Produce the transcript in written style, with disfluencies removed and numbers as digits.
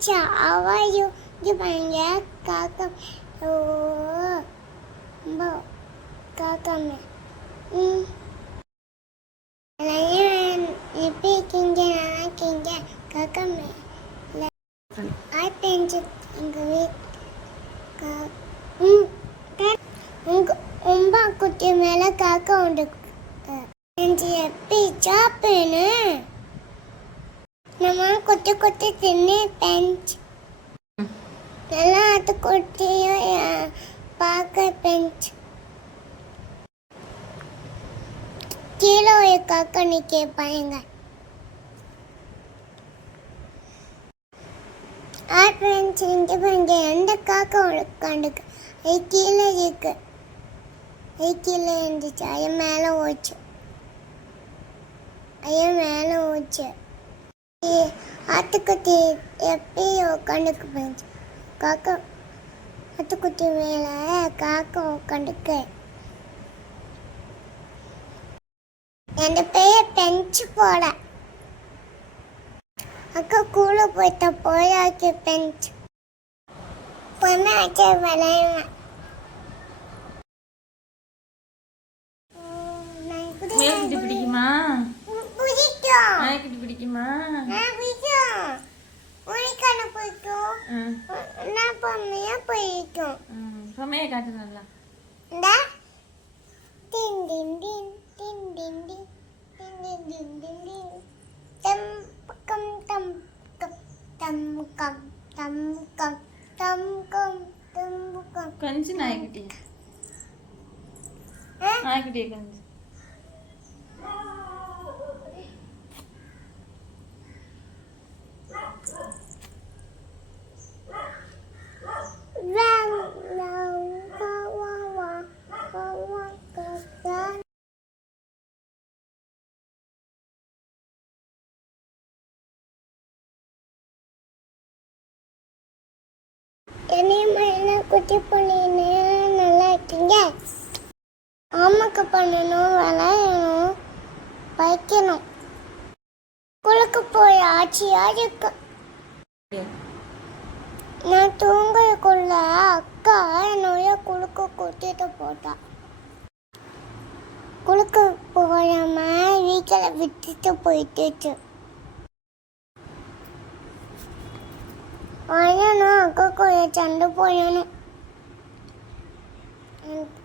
How are you? You bang kaka. Oh, bo kaka me. Layan ipikinga kinga kaka me. I painted English. உம்பா குட்டி மேல காக்கா உண்டு எப்படி சாப்பிடு நம்ம கொத்தி கொத்தி தின்னு பெஞ்ச் நல்லா அது கொட்டியும் பார்க்க பெஞ்ச் கீழே ஒரு காக்கா நீ கேட்பாங்க ஃப்ரெண்ட்ஸ் இங்கே பாருங்க எந்த காக்கா உட்காந்துக்கு அது கீழே இருக்கு அது கீழே இருந்துச்சு அது மேலே ஓச்சு ஆட்டுக்குட்டி எப்படி உட்காந்துக்கு போயிடுச்சு காக்கா ஆட்டுக்குட்டி மேலே காக்கா உட்காந்துக்கு என் பெயர் பெஞ்சு போட அக்கா கூட போயிட்ட போயாக்கி பெஞ்ச் பொண்ணு வச்சு விளையாடுவேன் பிடிக்குமா பிடிக்கும் பிடிக்குமா உனக்கான பிடிக்கும் நான் பொம்மையா பிடிக்கும் பொம்மையை காட்டு நல்லா இந்த டின் டின் டின் டின் டின் டின் டின் டின் டின் டின் டம் கம் டம் கம் டம் கம் டம் கம் கம் டம் கம் கொஞ்சம் நாய்க்குட்டி கொஞ்சம் குட்டி பொண்ணு நல்லா இருக்கீங்க ஆமாக்கு பண்ணணும் விளையாடணும் வைக்கணும் குளுக்கு போய் ஆட்சியா இருக்கு நான் தூங்கக்குள்ள அக்கா என்னோட குளுக்கு கூட்டிட்டு போட்டா குளுக்கு போகாம வீட்டில் விட்டுட்டு போயிட்டுச்சு ஆனால் நான் அக்கா கூட சண்டை போயணும் எனக்கு